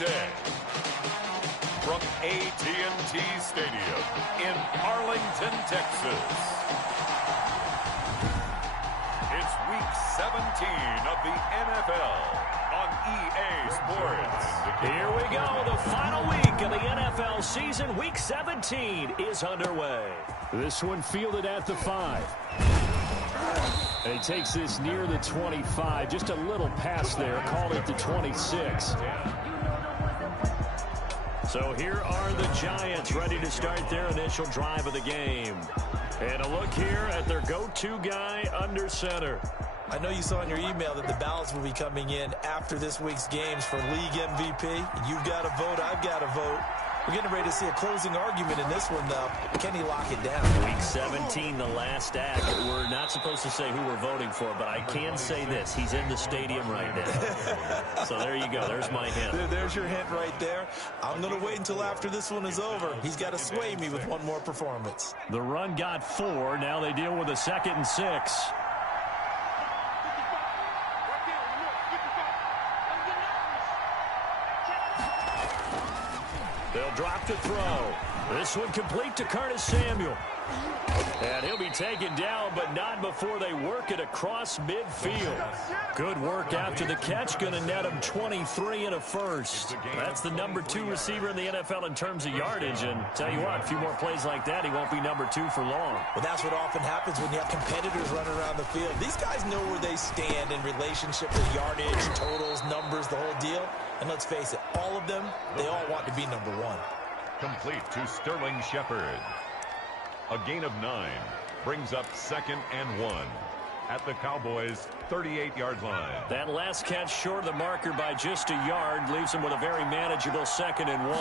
today. From AT&T Stadium in Arlington, Texas. It's Week 17 of the NFL on EA Sports. Here we go. The final week of the NFL season. Week 17 is underway. This one fielded at the 5. And he takes this near the 25. Just a little pass there. Called it the 26. So here are the Giants ready to start their initial drive of the game. And a look here at their go-to guy under center. I know you saw in your email that the ballots will be coming in after this week's games for League MVP. You've got to vote. I've got to vote. We're getting ready to see a closing argument in this one, though. Can he lock it down? Week 17, the last act. We're not supposed to say who we're voting for, but I can say this. He's in the stadium right now. So there you go. There's my hint. There's your hint right there. I'm going to wait until after this one is over. He's got to sway me with one more performance. The run got 4. Now they deal with a 2nd and 6. They'll drop to throw. This one complete to Curtis Samuel. And he'll be taken down, but not before they work it across midfield. Good work after the catch. Going to net him 23 and a first. That's the number 2 receiver in the NFL in terms of yardage. And tell you what, a few more plays like that, he won't be number 2 for long. Well, that's what often happens when you have competitors running around the field. These guys know where they stand in relationship to yardage, totals, numbers, the whole deal. And let's face it, all of them, they all want to be number 1. Complete to Sterling Shepard. A gain of 9 brings up 2nd and 1 at the Cowboys' 38-yard line. That last catch short of the marker by just a yard leaves him with a very manageable 2nd and 1.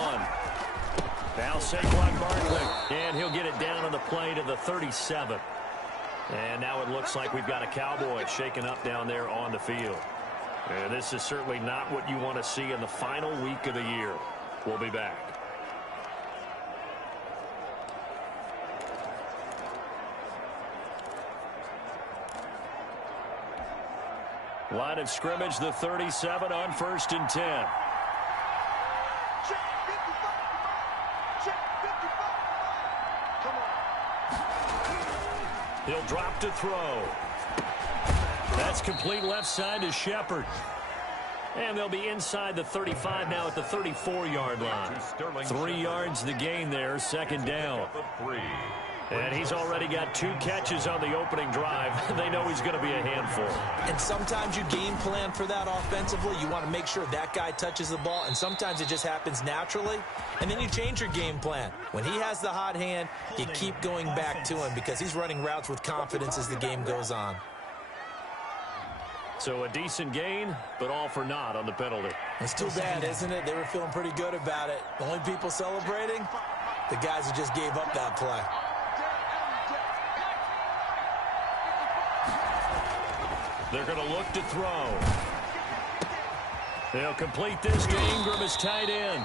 Now Saquon Barkley, and he'll get it down on the play to the 37. And now it looks like we've got a Cowboy shaken up down there on the field. And this is certainly not what you want to see in the final week of the year. We'll be back. Line of scrimmage, the 37 on 1st and 10. He'll drop to throw. That's complete left side to Shepard. And they'll be inside the 35 now at the 34-yard line. 3 yards the gain there, 2nd down. And he's already got 2 catches on the opening drive. They know he's going to be a handful. And sometimes you game plan for that offensively. You want to make sure that guy touches the ball, and sometimes it just happens naturally. And then you change your game plan. When he has the hot hand, you keep going back to him because he's running routes with confidence as the game goes on. So a decent gain, but all for naught on the penalty. It's too bad, isn't it? They were feeling pretty good about it. The only people celebrating, the guys who just gave up that play. They're going to look to throw. They'll complete this to Ingram as tight end.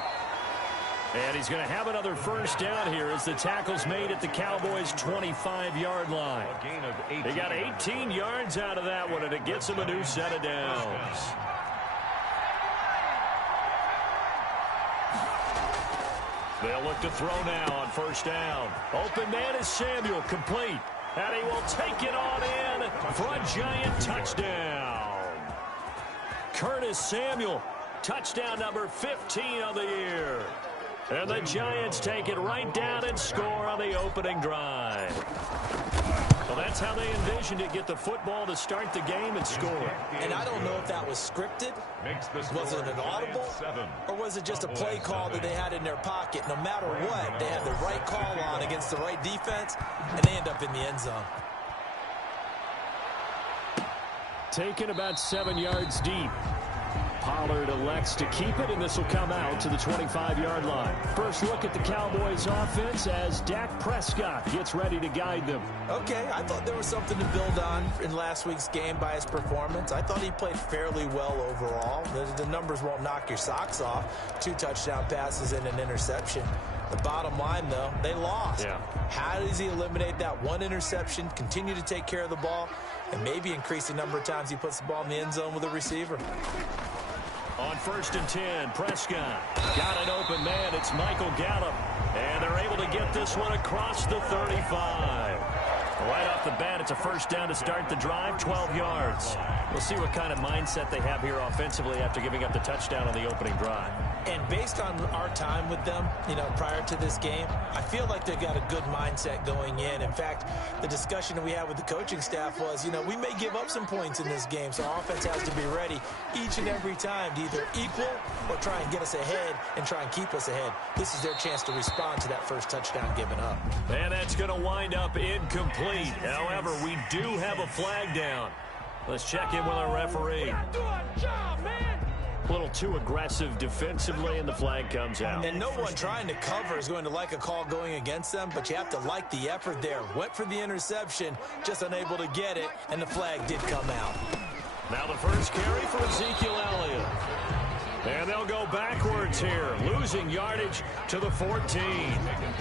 And he's going to have another first down here as the tackle's made at the Cowboys' 25-yard line. They got 18 yards out of that one, and it gets them a new set of downs. They'll look to throw now on 1st down. Open man is Samuel, complete. And he will take it on in for a Giant touchdown. Curtis Samuel, touchdown number 15 of the year. And the Giants take it right down and score on the opening drive. Well, that's how they envisioned it, get the football to start the game and score. And I don't know if that was scripted. Was it an audible? Or was it just a play call that they had in their pocket? No matter what, they had the right call on against the right defense, and they end up in the end zone. Taken about 7 yards deep. Pollard elects to keep it, and this will come out to the 25-yard line. First look at the Cowboys offense as Dak Prescott gets ready to guide them. Okay, I thought there was something to build on in last week's game by his performance. I thought he played fairly well overall. The numbers won't knock your socks off. 2 touchdown passes and an interception. The bottom line, though, they lost. Yeah. How does he eliminate that 1 interception, continue to take care of the ball, and maybe increase the number of times he puts the ball in the end zone with a receiver? On 1st and 10, Prescott got an open man. It's Michael Gallup. And they're able to get this one across the 35. Right off the bat, it's a first down to start the drive, 12 yards. We'll see what kind of mindset they have here offensively after giving up the touchdown on the opening drive. And based on our time with them, prior to this game, I feel like they've got a good mindset going in. In fact, the discussion that we had with the coaching staff was, we may give up some points in this game, so our offense has to be ready each and every time to either equal or try and get us ahead and try and keep us ahead. This is their chance to respond to that first touchdown given up. And that's going to wind up incomplete. However, we do have a flag down. Let's check in with our referee. A little too aggressive defensively, and the flag comes out. And no one trying to cover is going to like a call going against them, but you have to like the effort there. Went for the interception, just unable to get it, and the flag did come out. Now the first carry for Ezekiel Elliott. And they'll go backwards here, losing yardage to the 14.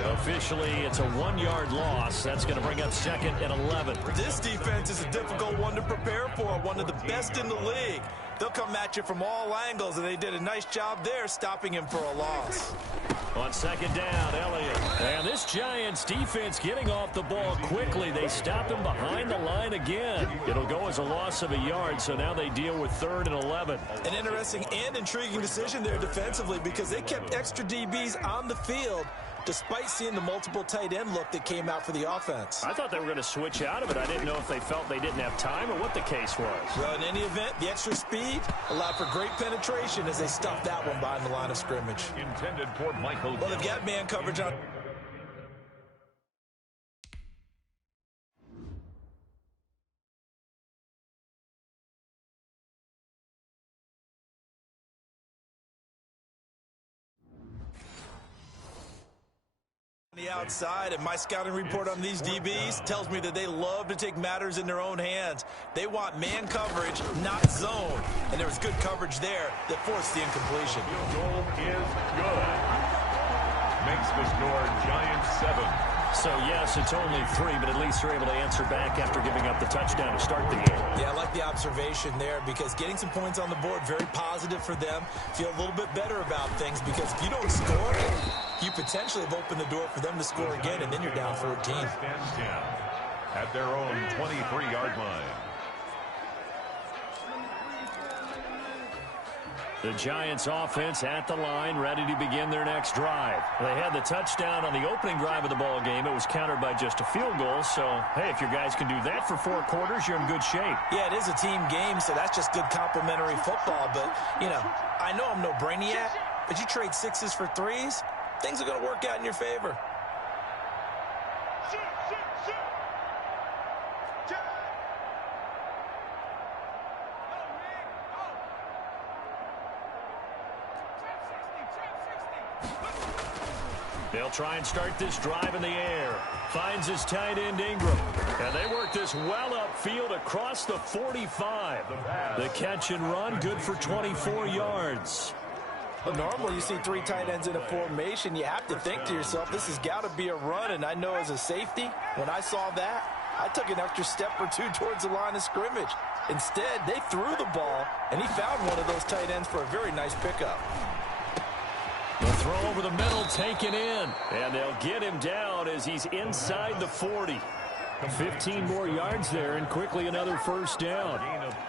Officially, it's a 1-yard loss. That's going to bring up 2nd and 11. This defense is a difficult one to prepare for, one of the best in the league. They'll come at you from all angles, and they did a nice job there stopping him for a loss. On 2nd down, Elliott. And this Giants defense getting off the ball quickly. They stop him behind the line again. It'll go as a loss of a yard, so now they deal with 3rd and 11. An interesting and intriguing decision there defensively because they kept extra DBs on the field despite seeing the multiple tight end look that came out for the offense. I thought they were going to switch out of it. I didn't know if they felt they didn't have time or what the case was. Well, in any event, the extra speed allowed for great penetration as they stuffed that one behind the line of scrimmage. Intended for Michael. Well, they've got man coverage on. The outside, and my scouting report on these DBs tells me that they love to take matters in their own hands. They want man coverage, not zone, and there was good coverage there that forced the incompletion. Field goal is good. Makes the score Giants 7. So, yes, it's only 3, but at least they're able to answer back after giving up the touchdown to start the game. Yeah, I like the observation there because getting some points on the board, very positive for them. Feel a little bit better about things because if you don't score, you potentially have opened the door for them to score again, and then you're down 14. Stands down at their own 23-yard line. The Giants offense at the line, ready to begin their next drive. They had the touchdown on the opening drive of the ball game. It was countered by just a field goal. So, hey, if your guys can do that for 4 quarters, you're in good shape. Yeah, it is a team game, so that's just good complimentary football. But, I know I'm no brainiac, but you trade 6s for 3s, things are going to work out in your favor. They'll try and start this drive in the air. Finds his tight end Ingram. And they work this well upfield across the 45. The catch and run, good for 24 yards. Well, normally you see 3 tight ends in a formation. You have to think to yourself, this has got to be a run. And I know as a safety, when I saw that, I took an extra step or 2 towards the line of scrimmage. Instead, they threw the ball, and he found one of those tight ends for a very nice pickup. The throw over the middle taken in. And they'll get him down as he's inside the 40. 15 more yards there and quickly another first down.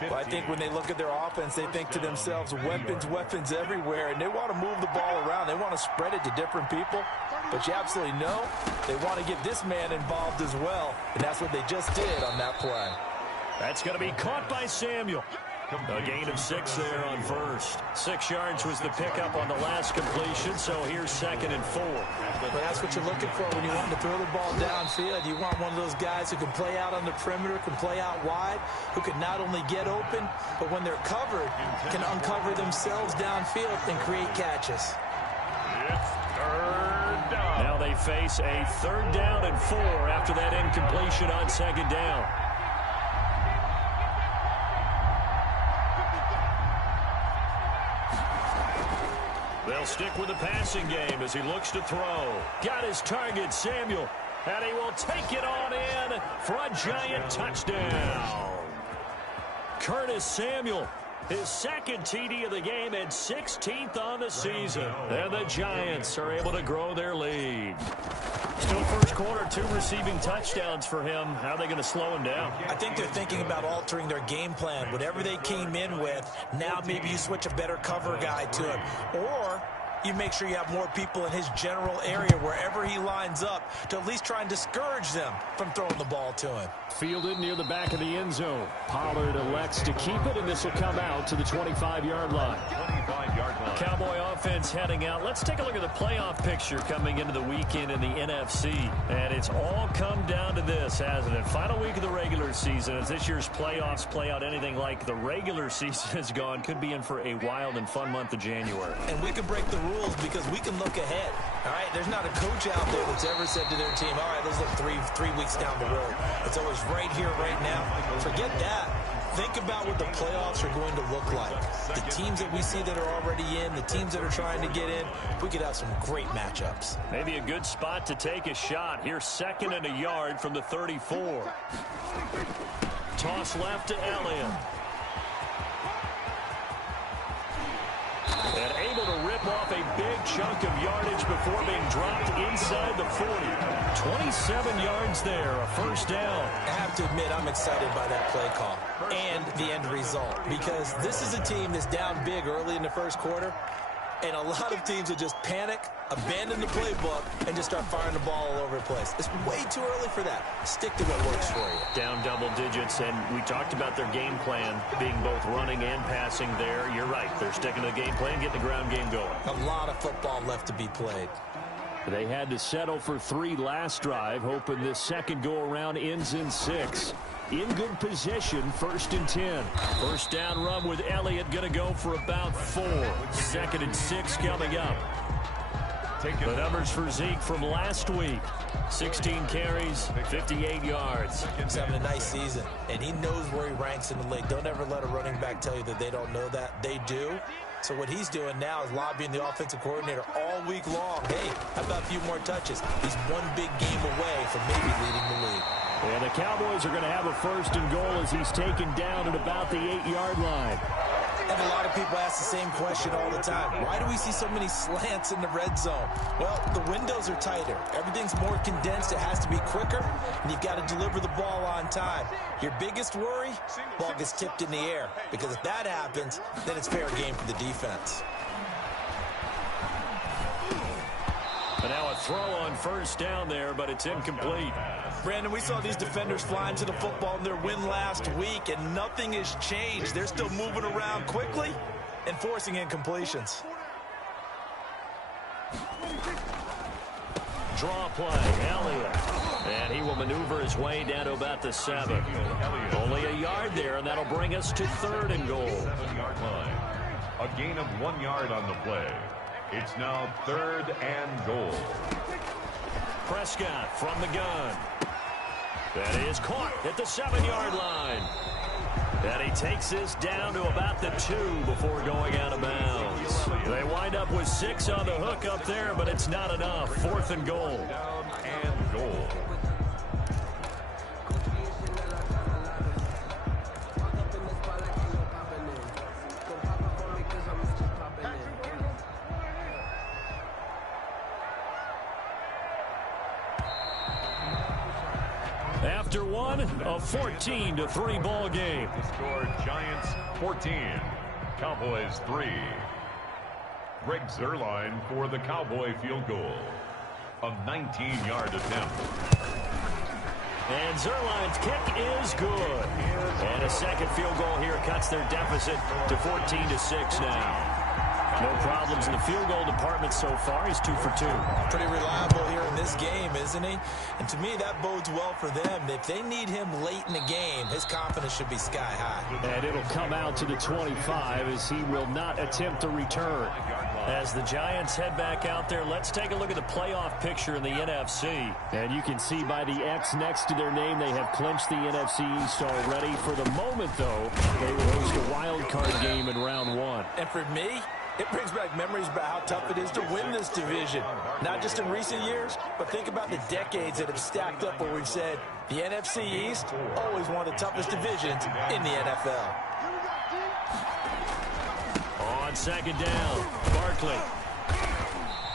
Well, I think when they look at their offense, they think to themselves, weapons everywhere, and they want to move the ball around. They want to spread it to different people. But you absolutely know they want to get this man involved as well, and that's what they just did on that play. That's going to be caught by Samuel. A gain of 6 there on first. 6 yards was the pickup on the last completion, so here's 2nd and 4. Well, that's what you're looking for when you want to throw the ball downfield. You want one of those guys who can play out on the perimeter, can play out wide, who can not only get open, but when they're covered, can uncover themselves downfield and create catches. It's 3rd down. Now they face a 3rd down and 4 after that incompletion on 2nd down. They'll stick with the passing game as he looks to throw. Got his target, Samuel. And he will take it on in for a Giant touchdown. Curtis Samuel His second TD of the game and 16th on the season. And the Giants are able to grow their lead. Still first quarter, 2 receiving touchdowns for him. How are they going to slow him down? I think they're thinking about altering their game plan. Whatever they came in with, now maybe you switch a better cover guy to him. Or you make sure you have more people in his general area wherever he lines up to at least try and discourage them from throwing the ball to him. Fielded near the back of the end zone. Pollard elects to keep it, and this will come out to the 25-yard line. 25-yard line. Cowboy offense heading out. Let's take a look at the playoff picture coming into the weekend in the NFC. And it's all come down to this, hasn't it? Final week of the regular season. As this year's playoffs play out anything like the regular season has gone, could be in for a wild and fun month of January. And we can break the rules because we can look ahead. All right, there's not a coach out there that's ever said to their team, all right, let's look three weeks down the road. It's always right here, right now. Forget that. Think about what the playoffs are going to look like. The teams that we see that are already in, the teams that are trying to get in, we could have some great matchups. Maybe a good spot to take a shot. Here's 2nd and a yard from the 34. Toss left to Elliott. And able to rip off a big chunk of yardage before being dropped inside the 40. 27 yards there, a first down. I have to admit, I'm excited by that play call and the end result, because this is a team that's down big early in the first quarter, and a lot of teams will just panic, abandon the playbook, and just start firing the ball all over the place. It's way too early for that. Stick to what works for you. Down double digits, and we talked about their game plan being both running and passing there. You're right. They're sticking to the game plan, getting the ground game going. A lot of football left to be played. They had to settle for 3 last drive, hoping this second go-around ends in 6. In good position, 1st and 10. First down run with Elliott, going to go for about 4. 2nd and 6 coming up. The numbers for Zeke from last week. 16 carries, 58 yards. He's having a nice season, and he knows where he ranks in the league. Don't ever let a running back tell you that they don't know that. They do. So what he's doing now is lobbying the offensive coordinator all week long. Hey, how about a few more touches? He's one big game away from maybe leading the league. And the Cowboys are going to have a 1st and goal as he's taken down at about the 8-yard line. And a lot of people ask the same question all the time. Why do we see so many slants in the red zone? Well, the windows are tighter. Everything's more condensed. It has to be quicker, and you've got to deliver the ball on time. Your biggest worry, ball gets tipped in the air, because if that happens, then it's fair game for the defense. But now a throw on first down there, but it's incomplete. Brandon, we saw these defenders flying to the football in their win last week, and nothing has changed. They're still moving around quickly and forcing incompletions. Draw play, Elliott. And he will maneuver his way down to about the 7. Only a yard there, and that'll bring us to 3rd and goal. 7-yard line. A gain of 1 yard on the play. It's now 3rd and goal. Prescott from the gun. That is caught at the 7-yard line. And he takes this down to about the 2 before going out of bounds. They wind up with 6 on the hook up there, but it's not enough. 4th and goal. Down and goal. After one, a 14-3 ball game. The score, Giants 14, Cowboys 3. Greg Zuerlein for the Cowboy field goal. A 19-yard attempt. And Zuerlein's kick is good. And a second field goal here cuts their deficit to 14-6 now. No problems in the field goal department so far. He's 2 for 2. Pretty reliable here in this game, isn't he? And to me, that bodes well for them. If they need him late in the game, his confidence should be sky high. And it'll come out to the 25 as he will not attempt to return. As the Giants head back out there, let's take a look at the playoff picture in the NFC. And you can see by the X next to their name, they have clinched the NFC East already. For the moment, though, they will host a wild card game in round 1. And for me, it brings back memories about how tough it is to win this division. Not just in recent years, but think about the decades that have stacked up where we've said the NFC East, always one of the toughest divisions in the NFL. on second down. Barkley.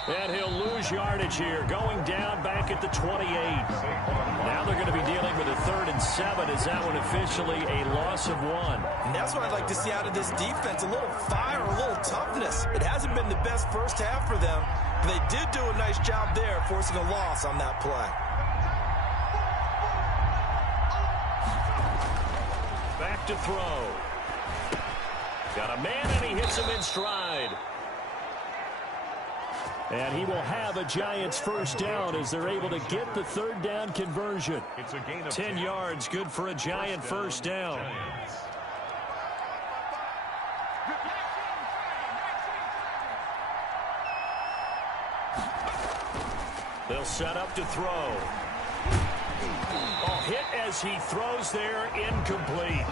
And he'll lose yardage here, going down back at the 28. Now they're going to be dealing with a 3rd and 7. Is that one officially a loss of 1? And that's what I'd like to see out of this defense, a little fire, a little toughness. It hasn't been the best first half for them, but they did do a nice job there, forcing a loss on that play. Back to throw. Got a man, and he hits him in stride. And he will have a Giants first down as they're able to get the 3rd down conversion. It's a gain of 10 yards, good for a Giant first down. They'll set up to throw. Oh, hit as he throws there, incomplete.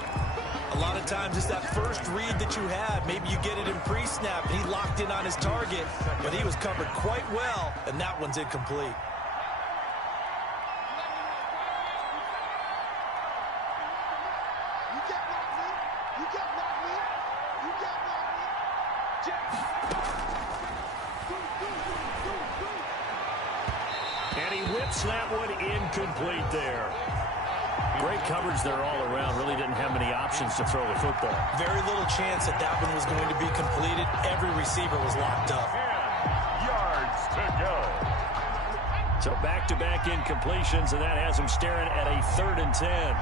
A lot of times it's that first read that you have. Maybe you get it in pre-snap, and he locked in on his target, but he was covered quite well, and that one's incomplete. And he whips that one incomplete there. Great coverage there all around. Really didn't have many options to throw the football. Very little chance that that one was going to be completed. Every receiver was locked up. 10 yards to go. So back-to-back incompletions, and that has him staring at a 3rd and 10.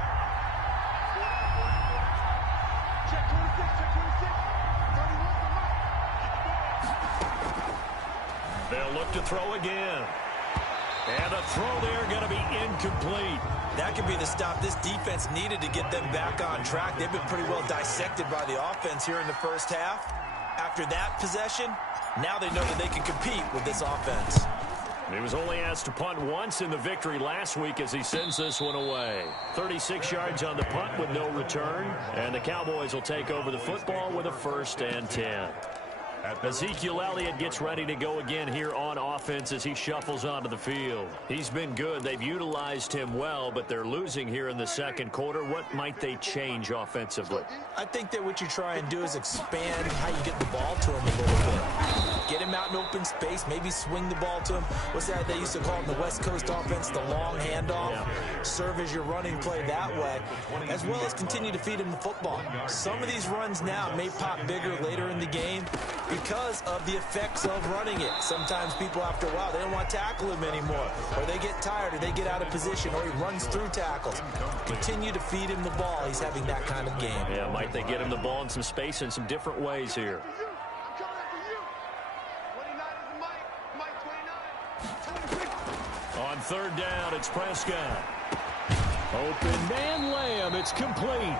They'll look to throw again. And a throw there going to be incomplete. That could be the stop this defense needed to get them back on track. They've been pretty well dissected by the offense here in the first half. After that possession, now they know that they can compete with this offense. He was only asked to punt once in the victory last week as he sends this one away. 36 yards on the punt with no return. And the Cowboys will take over the football with a 1st and 10. Ezekiel Elliott gets ready to go again here on offense as he shuffles onto the field. He's been good. They've utilized him well, but they're losing here in the second quarter. What might they change offensively? I think that what you try and do is expand how you get the ball to him a little bit. Get him out in open space, maybe swing the ball to him. What's that they used to call in the West Coast offense, the long handoff? Yeah. Serve as your running play that way, as well as continue to feed him the football. Some of these runs now may pop bigger later in the game because of the effects of running it. Sometimes people, after a while, they don't want to tackle him anymore, or they get tired, or they get out of position, or he runs through tackles. Continue to feed him the ball. He's having that kind of game. Yeah, might they get him the ball in some space in some different ways here. On 3rd down, it's Prescott. Open man Lamb, it's complete.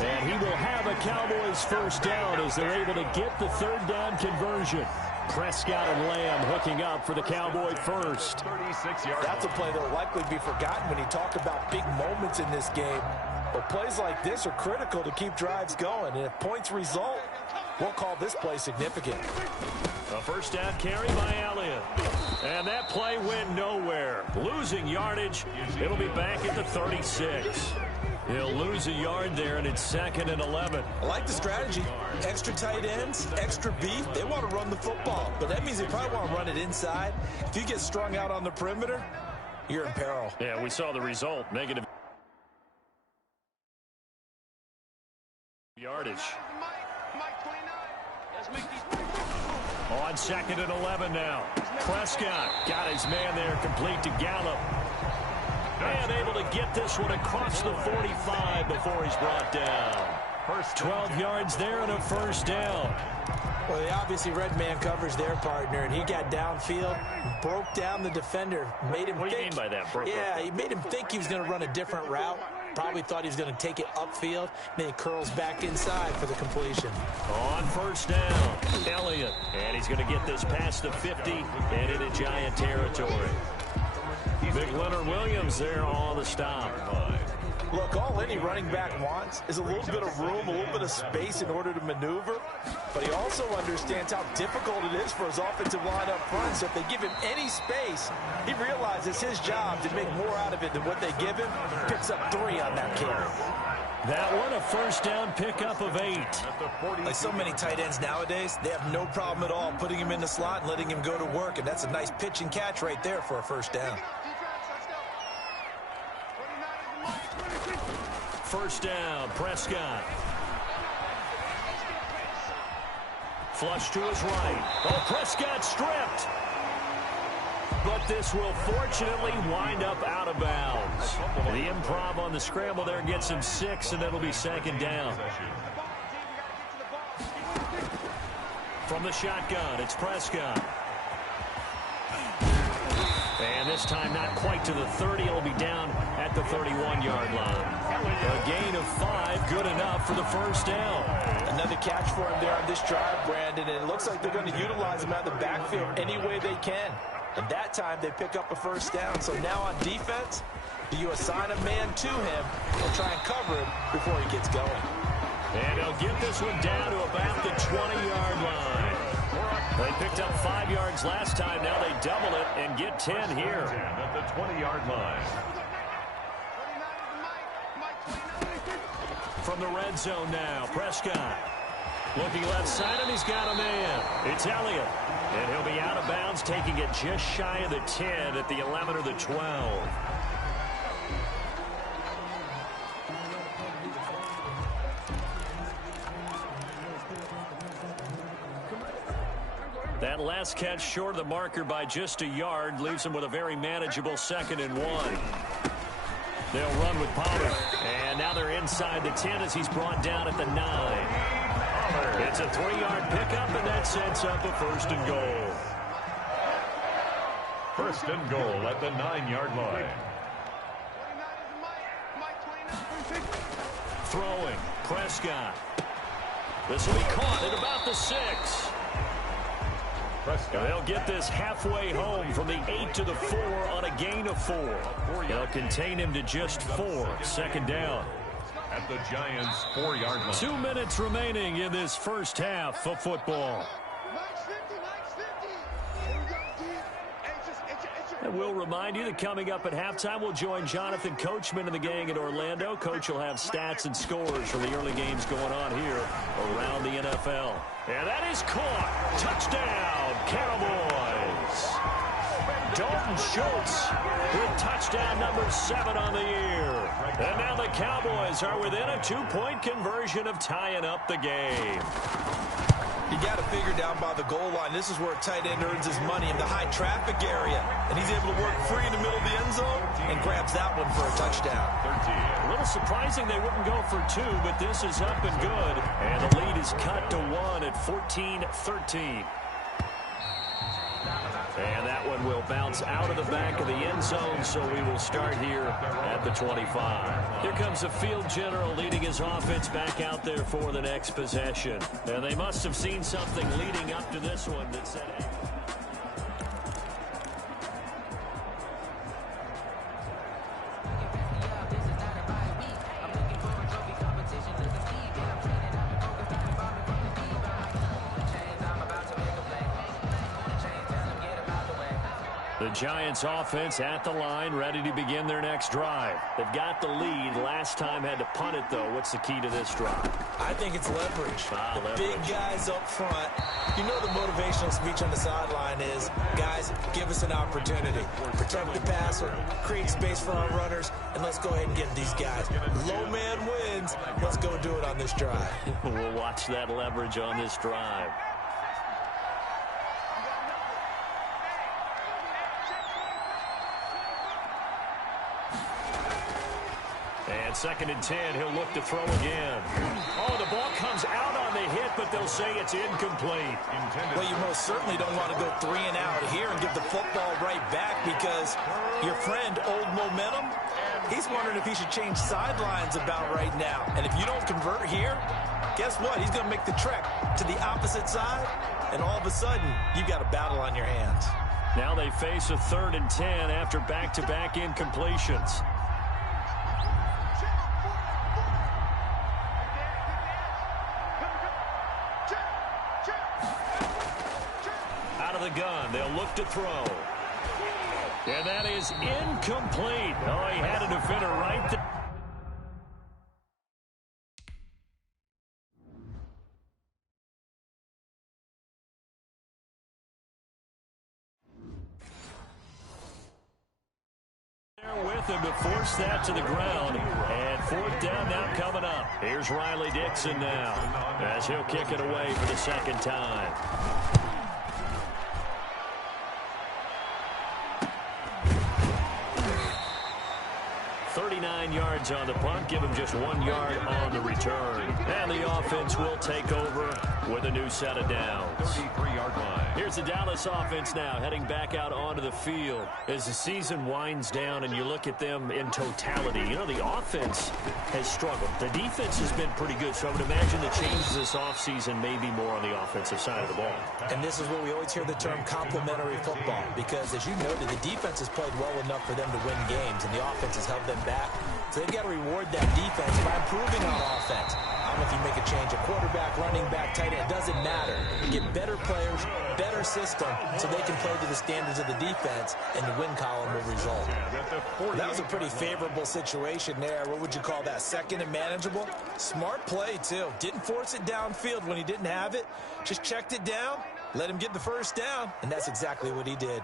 And he will have a Cowboys first down as they're able to get the 3rd down conversion. Prescott and Lamb hooking up for the Cowboy first. 36 yards. That's a play that will likely be forgotten when you talk about big moments in this game. But plays like this are critical to keep drives going. And if points result, we'll call this play significant. A 1st down carry by Elliott. And that play went nowhere. Losing yardage. It'll be back at the 36. He'll lose a yard there, and it's 2nd and 11. I like the strategy. Extra tight ends, extra beef. They want to run the football, but that means they probably want to run it inside. If you get strung out on the perimeter, you're in peril. Yeah, we saw the result. Negative yardage. On 2nd and 11 now. Prescott got his man there, complete to Gallup. And able to get this one across the 45 before he's brought down. 12 yards there and a 1st down. Well, they obviously red man coverage their partner, and he got downfield, broke down the defender, made him What do you mean by that? He made him think he was going to run a different route. Probably thought he was going to take it upfield. Then he curls back inside for the completion. On 1st down, Elliott. And he's going to get this past the 50 and into Giant territory. Big Leonard Williams there on the stop. Look, all any running back wants is a little bit of room, a little bit of space in order to maneuver. But he also understands how difficult it is for his offensive line up front. So if they give him any space, he realizes his job to make more out of it than what they give him. Picks up 3 on that carry. That one, a first down pickup of 8. Like so many tight ends nowadays, they have no problem at all putting him in the slot and letting him go to work, and that's a nice pitch and catch right there for a first down. First down, Prescott. Flush to his right. Oh, Prescott stripped. But this will fortunately wind up out of bounds. The improv on the scramble there gets him 6, and it'll be second down. From the shotgun, it's Prescott. And this time not quite to the 30. It'll be down at the 31-yard line. A gain of 5, good enough for the first down. Another catch for him there on this drive, Brandon, and it looks like they're going to utilize him out of the backfield any way they can. And that time they pick up a first down. So now on defense, do you assign a man to him and try and cover him before he gets going? And he'll get this one down to about the 20-yard line. They picked up 5 yards last time. Now they double it and get 10 here. At the 20-yard line. From the red zone now, Prescott. Looking left side, and he's got a man. It's Elliott. And he'll be out of bounds, taking it just shy of the 10 at the 11 or the 12. That last catch short of the marker by just a yard leaves him with a very manageable 2nd and 1. They'll run with Pollard. And now they're inside the 10 as he's brought down at the 9. It's a 3-yard pickup, and that sets up a 1st and goal. 1st and goal at the 9-yard line. Throwing, Prescott. This will be caught at about the 6. Prescott. They'll get this halfway home from the 8 to the 4 on a gain of 4. They'll contain him to just 4. 2nd down. At the Giants' 4-yard line. 2 minutes remaining in this first half of football. And we'll remind you that coming up at halftime, we'll join Jonathan Coachman and the gang in Orlando. Coach will have stats and scores from the early games going on here around the NFL. And that is caught. Touchdown, Cowboys. Dalton Schultz with touchdown number 7 on the year. And now the Cowboys are within a 2-point conversion of tying up the game. You got to figure down by the goal line. This is where a tight end earns his money in the high traffic area. And he's able to work free in the middle of the end zone and grabs that one for a touchdown. 13. A little surprising they wouldn't go for 2, but this is up and good. And the lead is cut to 1 at 14-13. And that one will bounce out of the back of the end zone, so we will start here at the 25. Here comes the field general leading his offense back out there for the next possession. And they must have seen something leading up to this one that said, hey. The Giants offense at the line, ready to begin their next drive. They've got the lead. Last time had to punt it, though. What's the key to this drive? I think it's leverage. Leverage. Big guys up front. You know the motivational speech on the sideline is, guys, give us an opportunity. Protect the passer, create space for our runners, and let's go ahead and get these guys. Low man wins. Let's go do it on this drive. We'll watch that leverage on this drive. And 2nd and 10, he'll look to throw again. Oh, the ball comes out on the hit, but they'll say it's incomplete. Well, you most certainly don't want to go 3 and out here and give the football right back, because your friend, Old Momentum, he's wondering if he should change sidelines about right now. And if you don't convert here, guess what? He's going to make the trek to the opposite side, and all of a sudden, you've got a battle on your hands. Now they face a 3rd and 10 after back-to-back incompletions. The gun, they'll look to throw. And that is incomplete. Oh, he had a defender right there. with him to force that to the ground. And fourth down now coming up. Here's Riley Dixon now as he'll kick it away for the second time. 39 yards on the punt. Give him just 1 yard on the return. And the offense will take over with a new set of downs. 33-yard line. Here's the Dallas offense now heading back out onto the field as the season winds down and you look at them in totality. You know, the offense has struggled. The defense has been pretty good, so I would imagine the changes this offseason may be more on the offensive side of the ball. And this is where we always hear the term complementary football, because as you noted, the defense has played well enough for them to win games, and the offense has held them back. So they've got to reward that defense by improving on offense. I don't know if you make a change, a quarterback, running back, tight end, it doesn't matter. Get better players, better system, so they can play to the standards of the defense, and the win column will result. That was a pretty favorable situation there. What would you call that? Second and manageable? Smart play, too. Didn't force it downfield when he didn't have it. Just checked it down, let him get the first down, and that's exactly what he did.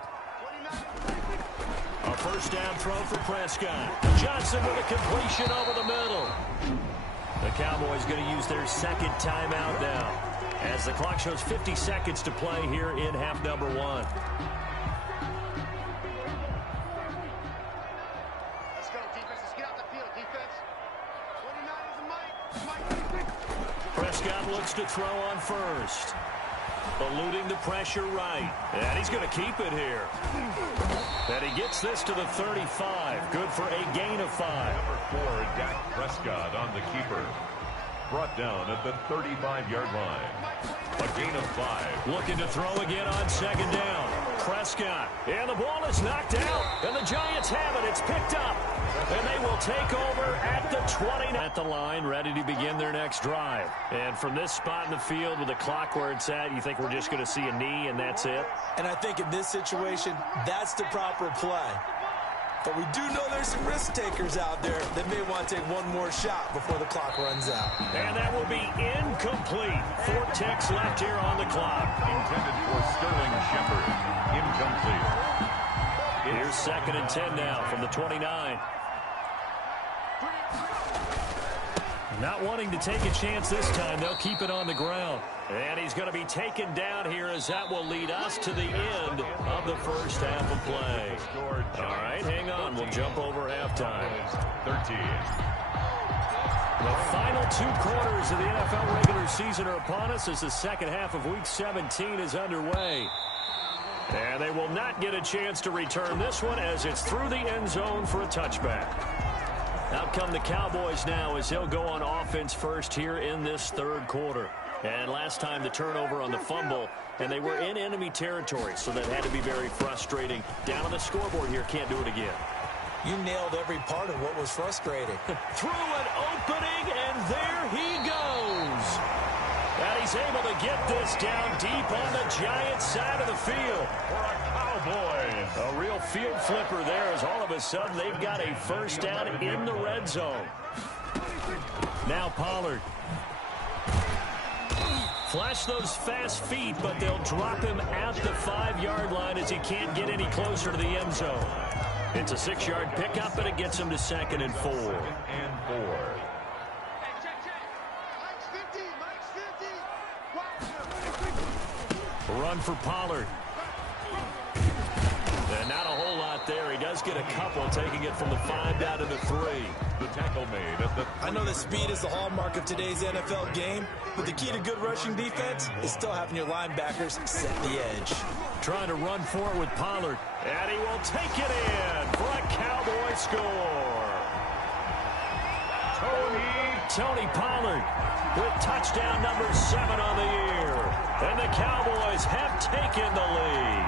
A first down throw for Prescott. Johnson with a completion over the middle. The Cowboys going to use their second timeout now as the clock shows 50 seconds to play here in half number 1. Let's go, defense. Let's get out the field, defense. 29 is a mic. Prescott looks to throw on first. Eluding the pressure right. And he's going to keep it here. And he gets this to the 35. Good for a gain of 5. Number 4, Dak Prescott on the keeper. Brought down at the 35-yard line. A gain of 5. Looking to throw again on second down. Prescott. And the ball is knocked out. And the Giants have it. It's picked up. And they will take over at the 20. At the line, ready to begin their next drive. And from this spot in the field with the clock where it's at, you think we're just going to see a knee and that's it? And I think in this situation, that's the proper play. But we do know there's some risk takers out there that may want to take one more shot before the clock runs out. And that will be incomplete. 4 ticks left here on the clock. Intended for Sterling Shepard. Incomplete. Here's second and 10 now from the 29. Not wanting to take a chance this time, they'll keep it on the ground. And he's going to be taken down here as that will lead us to the end of the first half of play. All right, hang on. We'll jump over halftime. 13. The final 2 quarters of the NFL regular season are upon us as the second half of Week 17 is underway. And they will not get a chance to return this one as it's through the end zone for a touchback. Out come the Cowboys now as they'll go on offense first here in this third quarter. And last time the turnover on the fumble, and they were in enemy territory, so that had to be very frustrating. Down on the scoreboard here, can't do it again. You nailed every part of what was frustrating. Through an opening, and there he goes. And he's able to get this down deep on the Giants side of the field. For a Cowboys. A real field flipper there as all of a sudden they've got a first down in the red zone. Now Pollard. Flash those fast feet, but they'll drop him at the 5-yard line as he can't get any closer to the end zone. It's a 6-yard pickup, but it gets him to second and 4. And 4. Run for Pollard. And not a whole lot there. He does get a couple, taking it from the 5 down to the 3. The tackle made at the 3. I know that speed is the hallmark of today's NFL game, but the key to good rushing defense is still having your linebackers set the edge. Trying to run forward with Pollard. And he will take it in for a Cowboy score. Tony Pollard with touchdown number 7 on the year. And the Cowboys have taken the lead.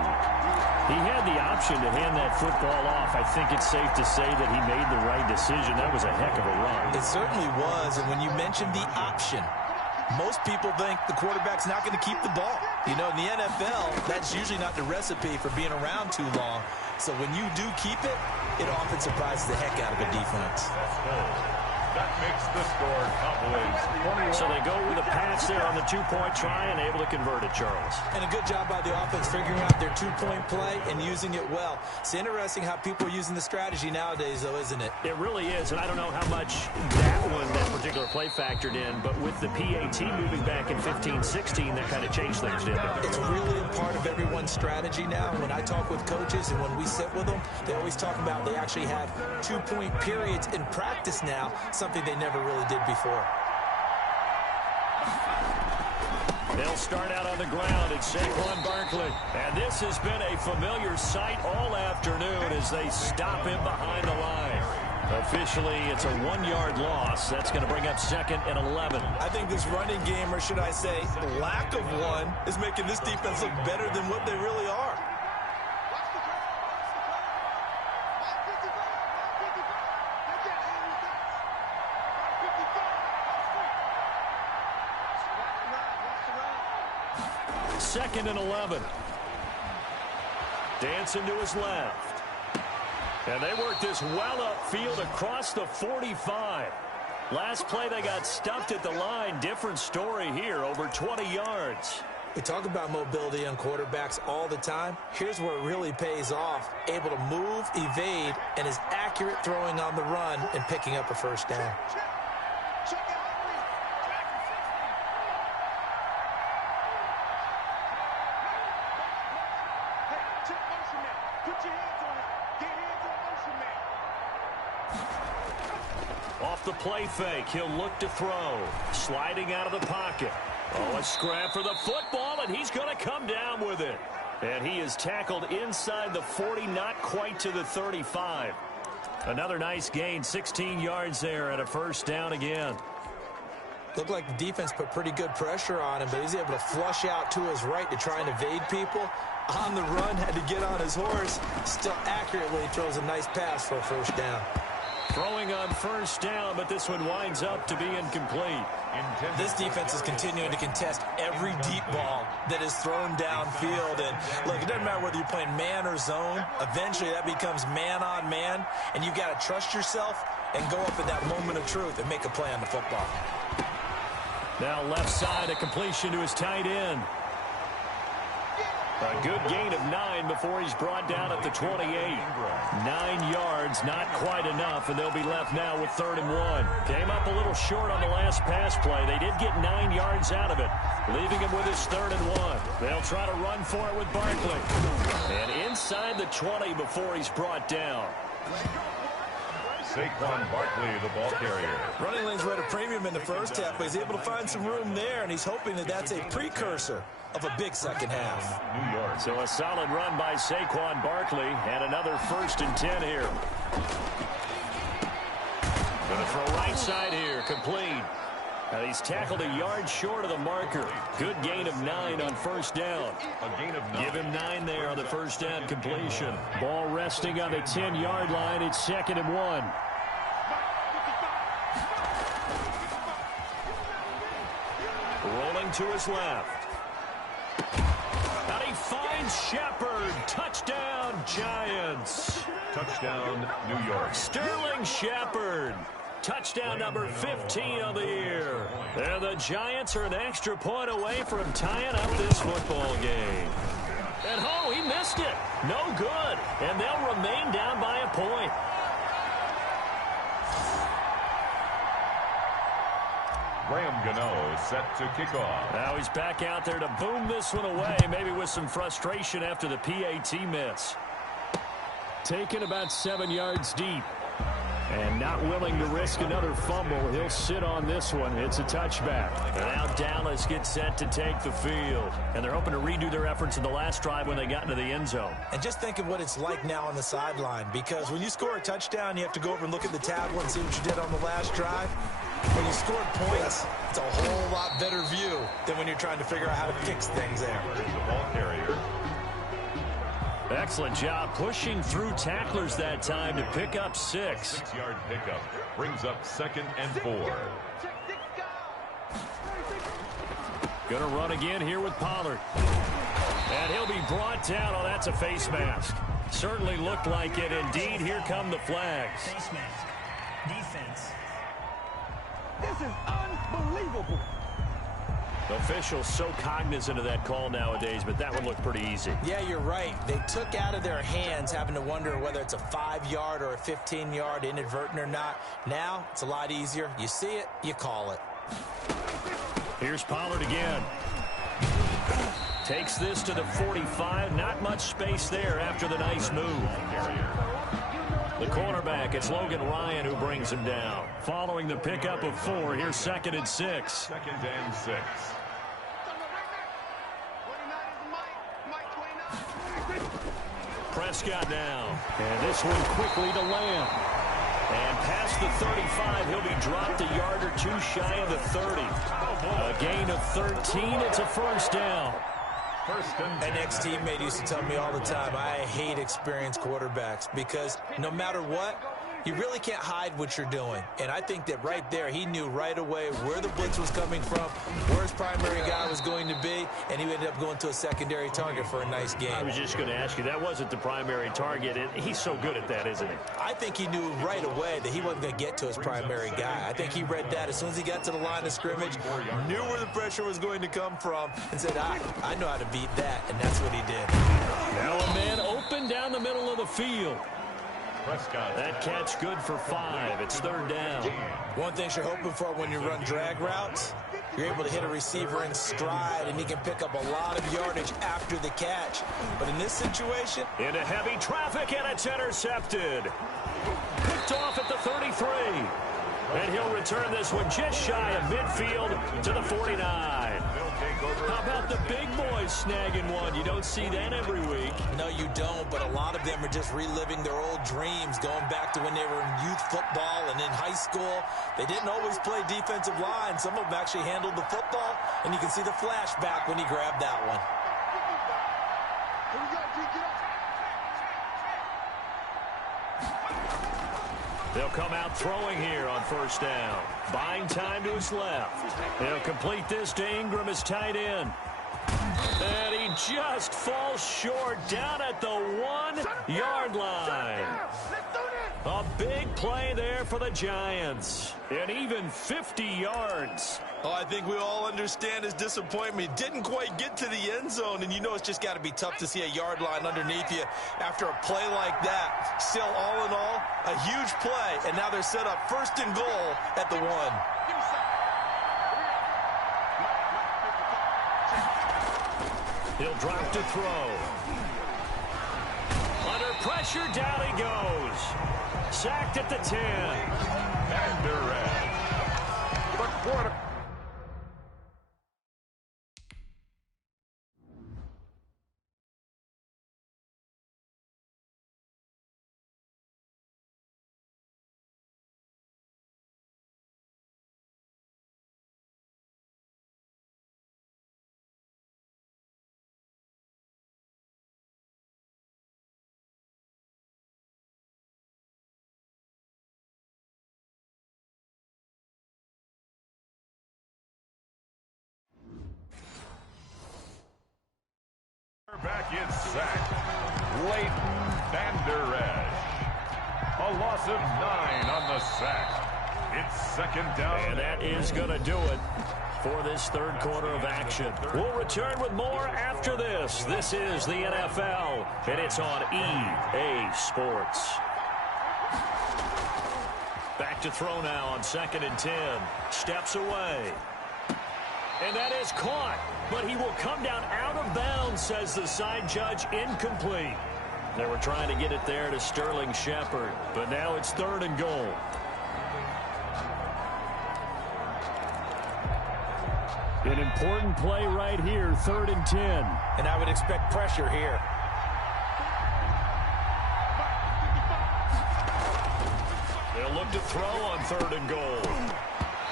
He had the option to hand that football off. I think it's safe to say that he made the right decision. That was a heck of a run. It certainly was. And when you mentioned the option, most people think the quarterback's not going to keep the ball. You know, in the NFL, that's usually not the recipe for being around too long. So when you do keep it, it often surprises the heck out of a defense. That makes the score Cowboys 21. So they go with a pass there on the two-point try and able to convert it, Charles. And a good job by the offense figuring out their two-point play and using it well. It's interesting how people are using the strategy nowadays, though, isn't it? It really is, and I don't know how much that particular play factored in, but with the PAT moving back in 15-16, that kind of changed things, didn't it? It's really a part of everyone's strategy now. When I talk with coaches and when we sit with them, they always talk about they actually have two-point periods in practice now, something they never really did before. They'll start out on the ground. It's Saquon Barkley. And this has been a familiar sight all afternoon as they stop him behind the line. Officially, it's a 1-yard loss. That's going to bring up 2nd and 11. I think this running game, or should I say lack of one, is making this defense look better than what they really are. Second and 11. Dancing to his left. And they work this well upfield across the 45. Last play they got stuffed at the line. Different story here, over 20 yards. We talk about mobility on quarterbacks all the time. Here's where it really pays off. Able to move, evade, and is accurate throwing on the run and picking up a first down. Off the play fake, he'll look to throw. Sliding out of the pocket. Oh, a scrap for the football, and he's going to come down with it. And he is tackled inside the 40, not quite to the 35. Another nice gain, 16 yards there and a first down again. Looked like the defense put pretty good pressure on him, but he's able to flush out to his right to try and evade people. On the run, had to get on his horse. Still accurately throws a nice pass for a first down. Throwing on first down, but this one winds up to be incomplete. This defense is continuing to contest every deep ball that is thrown downfield. And look, it doesn't matter whether you're playing man or zone. Eventually that becomes man on man, and you got to trust yourself and go up at that moment of truth and make a play on the football. Now left side, a completion to his tight end. A good gain of 9 before he's brought down at the 28. 9 yards, not quite enough, and they'll be left now with 3rd and 1. Came up a little short on the last pass play. They did get 9 yards out of it, leaving him with his 3rd and 1. They'll try to run for it with Barkley. And inside the 20 before he's brought down. Saquon Barkley, the ball carrier. Running lanes were at a premium in the first half, but he's able to find some room there, and he's hoping that that's a precursor of a big second half. New York. So a solid run by Saquon Barkley, and another 1st and 10 here. Gonna throw right side here, complete. Now he's tackled a yard short of the marker. Good gain of 9 on first down. A gain of 9. Give him 9 there on the first down completion. Ball resting on the 10-yard line. It's 2nd and 1. Rolling to his left. And he finds Shepard. Touchdown, Giants. Touchdown, New York. Sterling Shepard. Touchdown number 15 of the year. And the Giants are an extra point away from tying up this football game. And oh, he missed it. No good. And they'll remain down by a point. Graham Gano is set to kick off. Now he's back out there to boom this one away, maybe with some frustration after the PAT miss. Taken about 7 yards deep. And not willing to risk another fumble. He'll sit on this one. It's a touchback. And now Dallas gets set to take the field. And they're hoping to redo their efforts in the last drive when they got into the end zone. And just think of what it's like now on the sideline, because when you score a touchdown, you have to go over and look at the tablet and see what you did on the last drive. When you scored points, it's a whole lot better view than when you're trying to figure out how to fix things there. The ball carrier. Excellent job pushing through tacklers that time to pick up 6. 6-yard pickup brings up 2nd and 4. Gonna run again here with Pollard. And he'll be brought down. Oh, that's a face mask. Certainly looked like it. Indeed, here come the flags. Face mask. Defense. This is unbelievable. The officials so cognizant of that call nowadays, but that one looked pretty easy. Yeah, you're right. They took out of their hands having to wonder whether it's a 5-yard or a 15-yard inadvertent or not. Now, it's a lot easier. You see it, you call it. Here's Pollard again. Takes this to the 45. Not much space there after the nice move. The cornerback, it's Logan Ryan who brings him down. Following the pickup of 4, here's 2nd and 6. 2nd and 6. Prescott now. And this one quickly to Lamb. And past the 35, he'll be dropped a yard or 2 shy of the 30. A gain of 13, it's a first down. An ex-teammate used to tell me all the time, I hate experienced quarterbacks because no matter what, you really can't hide what you're doing. And I think that right there, he knew right away where the blitz was coming from, where his primary guy was going to be, and he ended up going to a secondary target for a nice game. I was just going to ask you, that wasn't the primary target. He's so good at that, isn't he? I think he knew right away that he wasn't going to get to his primary guy. I think he read that as soon as he got to the line of scrimmage, knew where the pressure was going to come from, and said, I know how to beat that, and that's what he did. Now a man open down the middle of the field. Prescott. That catch good for 5. It's 3rd down. One thing you're hoping for when you run drag routes, you're able to hit a receiver in stride, and he can pick up a lot of yardage after the catch. But in this situation, into heavy traffic, and it's intercepted. Picked off at the 33. And he'll return this one just shy of midfield to the 49. How about the big boys snagging one? You don't see that every week. No, you don't, but a lot of them are just reliving their old dreams, going back to when they were in youth football and in high school. They didn't always play defensive line. Some of them actually handled the football, and you can see the flashback when he grabbed that one. Here we go, G, get up. They'll come out throwing here on 1st down. Buying time to his left. He'll complete this to Ingram as tight end. And he just falls short down at the 1-yard line. A big play there for the Giants. And even 50 yards. Oh, I think we all understand his disappointment. He didn't quite get to the end zone, and you know it's just got to be tough to see a yard line underneath you after a play like that. Still, all in all, a huge play, and now they're set up 1st and goal at the 1. He'll drop to throw. Under pressure, down he goes. Sacked at the 10. And Durant. The quarter. Back is sacked. Leighton Vander Esch. A loss of 9 on the sack. It's 2nd down. And that is going to do it for this 3rd quarter of action. We'll return with more after this. This is the NFL, and it's on EA Sports. Back to throw now on 2nd and 10. Steps away. And that is caught, but he will come down out of bounds, says the side judge, incomplete. They were trying to get it there to Sterling Shepard, but now it's 3rd and goal. An important play right here, 3rd and 10. And I would expect pressure here. They'll look to throw on 3rd and goal.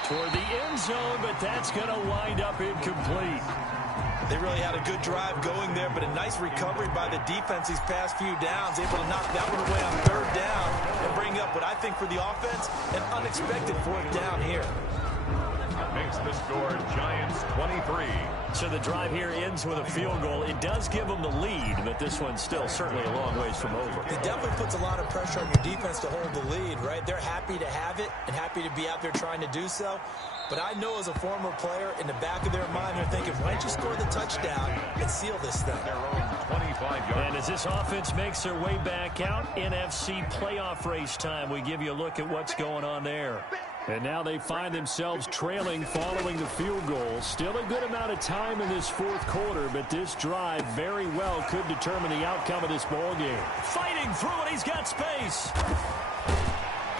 Toward the end zone, but that's going to wind up incomplete. They really had a good drive going there, but a nice recovery by the defense these past few downs, able to knock that one away on 3rd down and bring up what I think for the offense, an unexpected 4th down here. Makes the score Giants 23, 3. So the drive here ends with a field goal. It does give them the lead, but this one's still certainly a long ways from over. It definitely puts a lot of pressure on your defense to hold the lead, right? They're happy to have it and happy to be out there trying to do so. But I know as a former player, in the back of their mind, they're thinking, why don't you score the touchdown and seal this thing? Their own 25-yard. And as this offense makes their way back out, NFC playoff race time, we give you a look at what's going on there. And now they find themselves trailing following the field goal. Still a good amount of time in this fourth quarter, but this drive very well could determine the outcome of this ball game. Fighting through it, he's got space.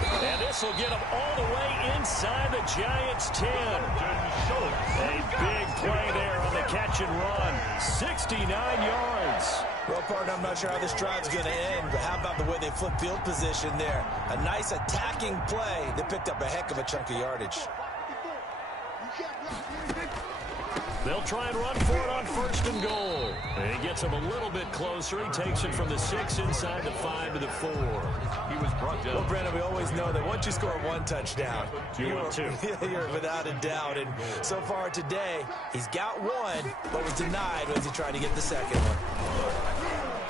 And this will get him all the way inside the Giants' 10. A big play there on the catch and run. 69 yards. Well, partner, I'm not sure how this drive's going to end, but how about the way they flip field position there? A nice attacking play. They picked up a heck of a chunk of yardage. They'll try and run for it on 1st and goal. And he gets him a little bit closer. He takes it from the 6 inside the 5 to the 4. He was brought down. Well, Brandon, we always know that once you score one touchdown, You're without a doubt. And so far today, he's got one, but was denied as he tried to get the second one.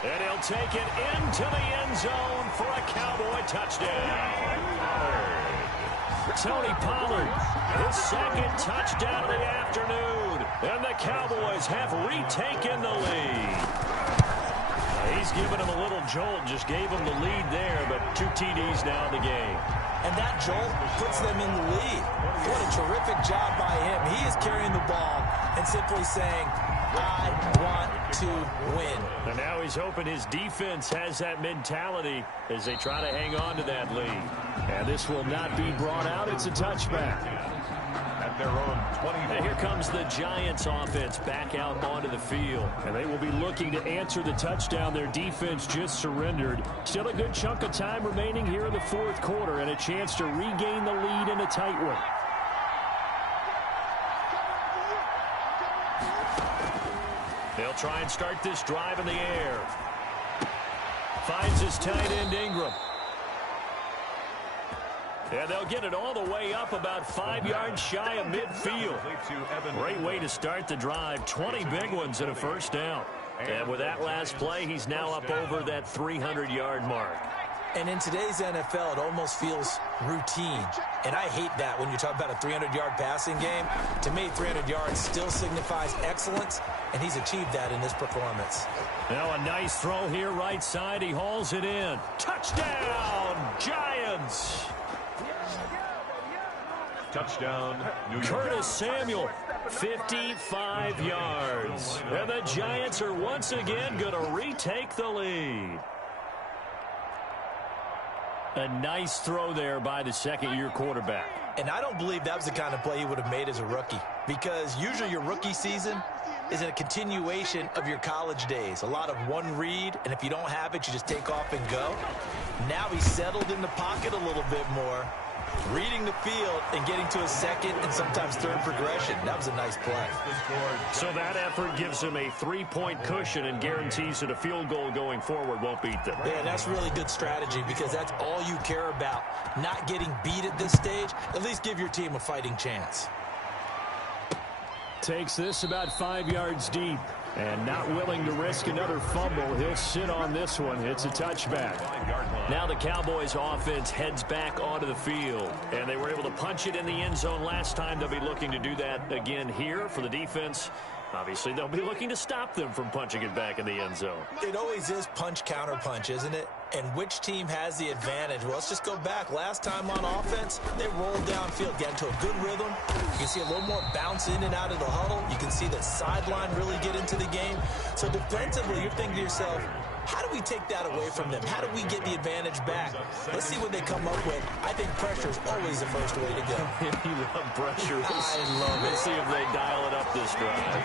And he'll take it into the end zone for a Cowboy touchdown. Tony Pollard, his second touchdown of the afternoon. And the Cowboys have retaken the lead. He's given him a little jolt, just gave him the lead there, but 2 TDs now in the game. And that jolt puts them in the lead. What a terrific job by him. He is carrying the ball and simply saying, I want to win. And now he's hoping his defense has that mentality as they try to hang on to that lead. And this will not be brought out. It's a touchback. At their own 20. And here comes the Giants offense back out onto the field. And they will be looking to answer the touchdown their defense just surrendered. Still a good chunk of time remaining here in the fourth quarter and a chance to regain the lead in a tight one. They'll try and start this drive in the air. Finds his tight end Ingram. And they'll get it all the way up about 5 yards shy of midfield. Great way to start the drive. 20 big ones and a first down. And with that last play, he's now up over that 300-yard mark. And in today's NFL, it almost feels routine. And I hate that when you talk about a 300-yard passing game. To me, 300 yards still signifies excellence, and he's achieved that in this performance. Now a nice throw here right side. He hauls it in. Touchdown, Giants! Touchdown, New York. Curtis Samuel, 55 yards. And the Giants are once again going to retake the lead. A nice throw there by the second-year quarterback. And I don't believe that was the kind of play he would have made as a rookie, because usually your rookie season is a continuation of your college days. A lot of one read, and if you don't have it, you just take off and go. Now he's settled in the pocket a little bit more, reading the field and getting to a second and sometimes third progression. That was a nice play. So that effort gives him a 3-point cushion and guarantees that a field goal going forward won't beat them. Yeah, that's really good strategy, because that's all you care about. Not getting beat at this stage. At least give your team a fighting chance. Takes this about 5 yards deep. And not willing to risk another fumble. He'll sit on this one. It's a touchback. Now the Cowboys offense heads back onto the field. And they were able to punch it in the end zone last time. They'll be looking to do that again here for the defense. Obviously, they'll be looking to stop them from punching it back in the end zone. It always is punch, counter punch, isn't it? And which team has the advantage? Well, let's just go back. Last time on offense, they rolled downfield, get into a good rhythm. You can see a little more bounce in and out of the huddle. You can see the sideline really get into the game. So defensively, you're thinking to yourself, how do we take that away from them? How do we get the advantage back? Let's see what they come up with. I think pressure is always the first way to go. You love pressure. I love it. Let's see if they dial it up this drive.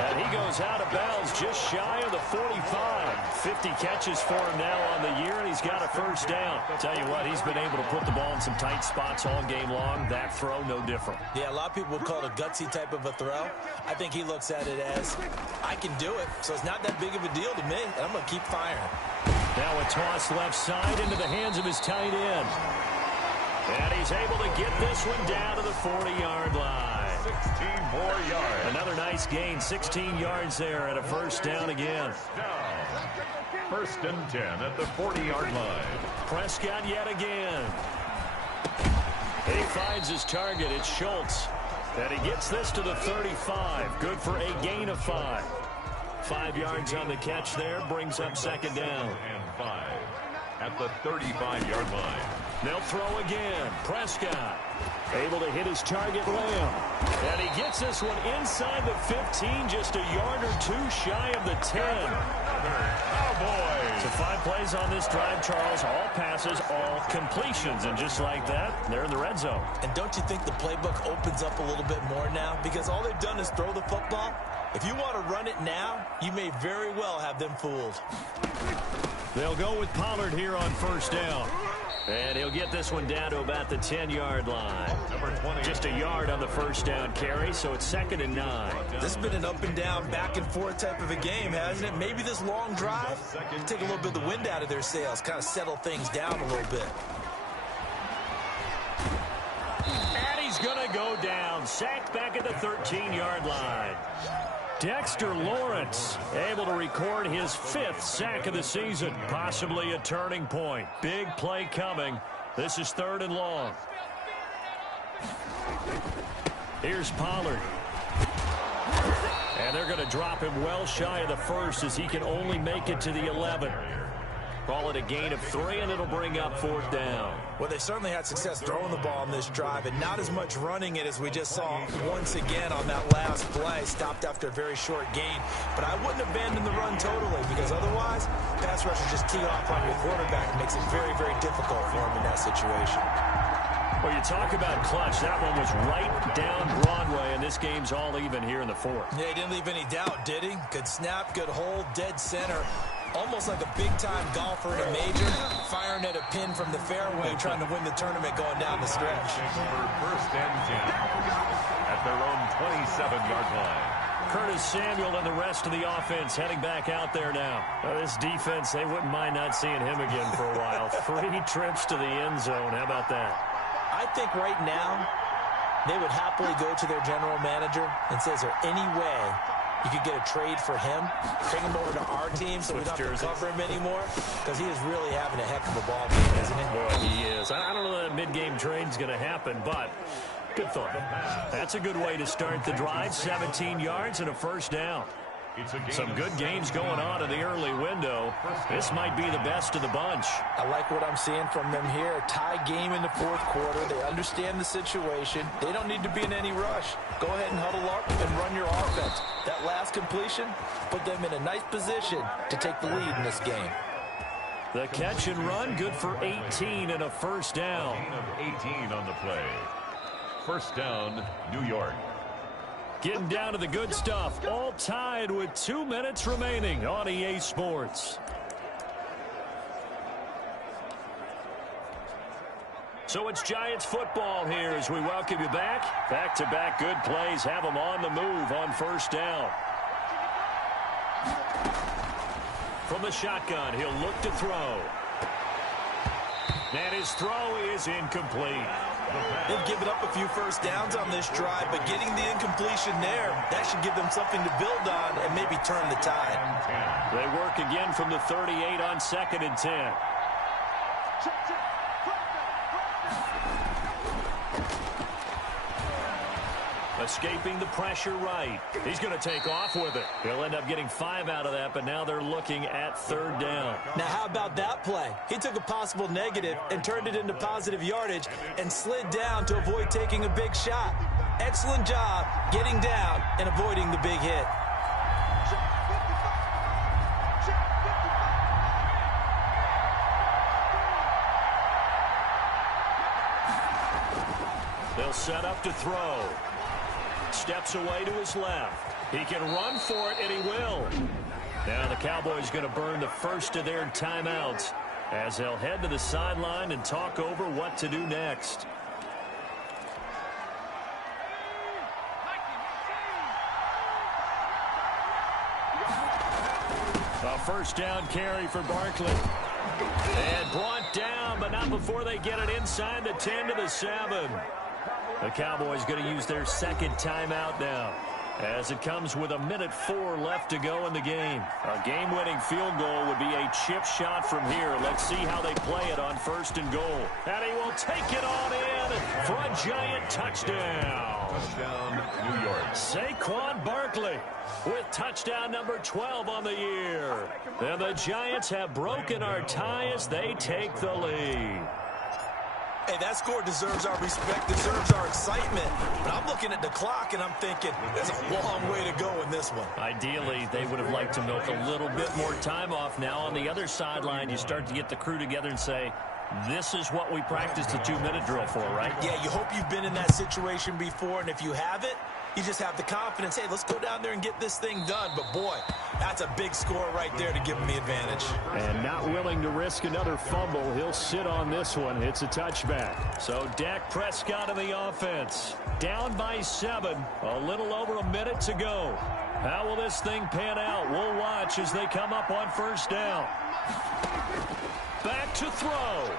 And he goes out of bounds just shy of the 45. 50 catches for him now on the year, and he's got a first down. Tell you what, he's been able to put the ball in some tight spots all game long. That throw, no different. Yeah, a lot of people would call it a gutsy type of a throw. I think he looks at it as, I can do it, so it's not that big of a deal to me, and I'm going to keep firing. Now a toss left side into the hands of his tight end. And he's able to get this one down to the 40-yard line. 16 more yards. Another nice gain, 16 yards there and a first down again. First and 10 at the 40-yard line. Prescott yet again. He finds his target. It's Schultz. And he gets this to the 35. Good for a gain of 5. 5 yards on the catch there. Brings up second down. And 5 at the 35-yard line. They'll throw again. Prescott able to hit his target, Lamb. And he gets this one inside the 15, just a yard or two shy of the 10. Cowboys. So 5 plays on this drive, Charles. All passes, all completions. And just like that, they're in the red zone. And don't you think the playbook opens up a little bit more now? Because all they've done is throw the football. If you want to run it now, you may very well have them fooled. They'll go with Pollard here on first down. And he'll get this one down to about the 10-yard line. Number 20. Just a yard on the first down carry, so it's 2nd and 9. This has been an up and down, back and forth type of a game, hasn't it? Maybe this long drive take a little bit of the wind out of their sails, kind of settle things down a little bit. And he's going to go down. Sacked back at the 13-yard line. Dexter Lawrence able to record his 5th sack of the season. Possibly a turning point. Big play coming. This is 3rd and long. Here's Pollard. And they're going to drop him well shy of the 1st as he can only make it to the 11. Call it a gain of 3, and it'll bring up 4th down. Well, they certainly had success throwing the ball on this drive, and not as much running it as we just saw once again on that last play. Stopped after a very short gain. But I wouldn't abandon the run totally, because otherwise, pass rushers just tee off on your quarterback. It makes it very, very difficult for him in that situation. Well, you talk about clutch. That one was right down Broadway, and this game's all even here in the 4th. Yeah, he didn't leave any doubt, did he? Good snap, good hold, dead center. Almost like a big-time golfer in a major, firing at a pin from the fairway, trying to win the tournament going down the stretch. For first and 10 at their own 27-yard line. Curtis Samuel and the rest of the offense heading back out there now. This defense, they wouldn't mind not seeing him again for a while. 3 trips to the end zone. How about that? I think right now they would happily go to their general manager and say, is there any way you could get a trade for him, bring him over to our team so we don't have to cover him anymore? Because he is really having a heck of a ball game, isn't he? Boy, he is. I don't know that mid-game trade's going to happen, but good thought. That's a good way to start the drive. 17 yards and a first down. Some good games going on in the early window. This might be the best of the bunch. I like what I'm seeing from them here. Tie game in the 4th quarter. They understand the situation. They don't need to be in any rush. Go ahead and huddle up and run your offense. That last completion put them in a nice position to take the lead in this game. The catch and run, good for 18 and a first down. Gain of 18 on the play. First down, New York. Getting down to the good stuff. All tied with 2 minutes remaining on EA Sports. So it's Giants football here as we welcome you back. Back-to-back good plays have them on the move on first down. From the shotgun, he'll look to throw. And his throw is incomplete. They've given up a few first downs on this drive, but getting the incompletion there, that should give them something to build on and maybe turn the tide. They work again from the 38 on 2nd and 10. Escaping the pressure right. He's going to take off with it. He'll end up getting 5 out of that, but now they're looking at 3rd down. Now, how about that play? He took a possible negative and turned it into positive yardage and slid down to avoid taking a big shot. Excellent job getting down and avoiding the big hit. They'll set up to throw. Steps away to his left. He can run for it, and he will. Now the Cowboys going to burn the first of their timeouts as they'll head to the sideline and talk over what to do next. A first down carry for Barkley. And brought down, but not before they get it inside the 10 to the 7. The Cowboys going to use their second timeout now, as it comes with 1:04 left to go in the game. A game-winning field goal would be a chip shot from here. Let's see how they play it on 1st and goal. And he will take it on in for a Giant touchdown. Touchdown, New York. Saquon Barkley with touchdown number 12 on the year. And the Giants have broken our tie as they take the lead. Hey, that score deserves our respect, deserves our excitement. But I'm looking at the clock, and I'm thinking, there's a long way to go in this one. Ideally, they would have liked to milk a little bit more time off now. On the other sideline, you start to get the crew together and say, this is what we practiced the 2-minute drill for, right? Yeah, you hope you've been in that situation before, and if you haven't, you just have the confidence, hey, let's go down there and get this thing done. But, boy, that's a big score right there to give him the advantage. And not willing to risk another fumble, he'll sit on this one. It's a touchback. So Dak Prescott in the offense. Down by 7. A little over a minute to go. How will this thing pan out? We'll watch as they come up on 1st down. Back to throw.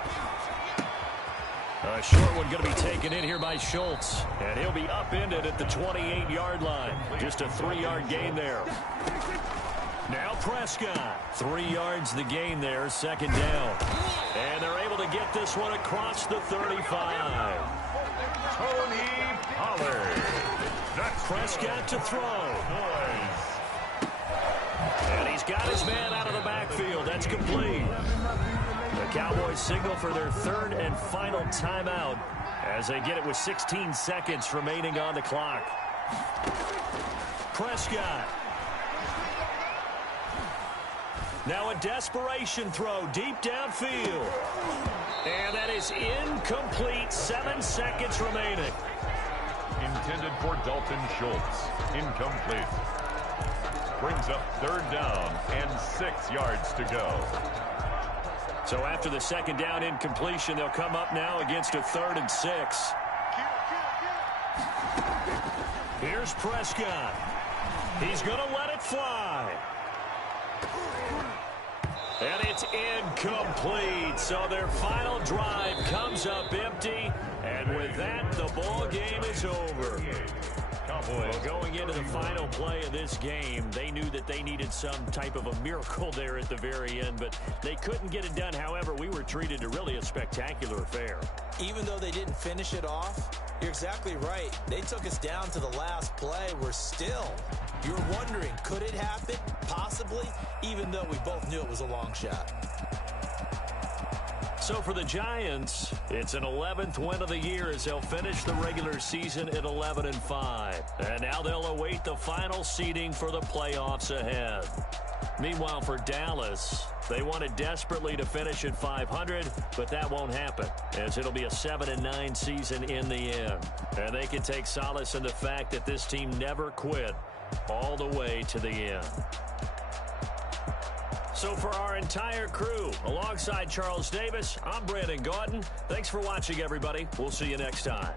A short one going to be taken in here by Schultz. And he'll be upended at the 28-yard line. Just a 3-yard gain there. Now Prescott. 3 yards the gain there, 2nd down. And they're able to get this one across the 35. Tony Pollard. That's Prescott to throw. And he's got his man out of the backfield. That's complete. The Cowboys signal for their 3rd and final timeout as they get it with 16 seconds remaining on the clock. Prescott. Now a desperation throw deep downfield. And that is incomplete. 7 seconds remaining. intended for Dalton Schultz. Incomplete. Brings up 3rd down and 6 yards to go. So after the 2nd down incompletion, they'll come up now against a 3rd and 6. Here's Prescott. He's going to let it fly. And it's incomplete. So their final drive comes up empty. And with that, the ball game is over. Cowboys going into the final play of this game, they knew that they needed some type of a miracle there at the very end, but they couldn't get it done. However, we were treated to really a spectacular affair. Even though they didn't finish it off, you're exactly right. They took us down to the last play. You're wondering, could it happen? Possibly, even though we both knew it was a long shot. So for the Giants, it's an 11th win of the year as they'll finish the regular season at 11-5. And now they'll await the final seeding for the playoffs ahead. Meanwhile, for Dallas, they wanted desperately to finish at 500, but that won't happen, as it'll be a 7-9 season in the end. And they can take solace in the fact that this team never quit all the way to the end. So for our entire crew, alongside Charles Davis, I'm Brandon Gaudin. Thanks for watching, everybody. We'll see you next time.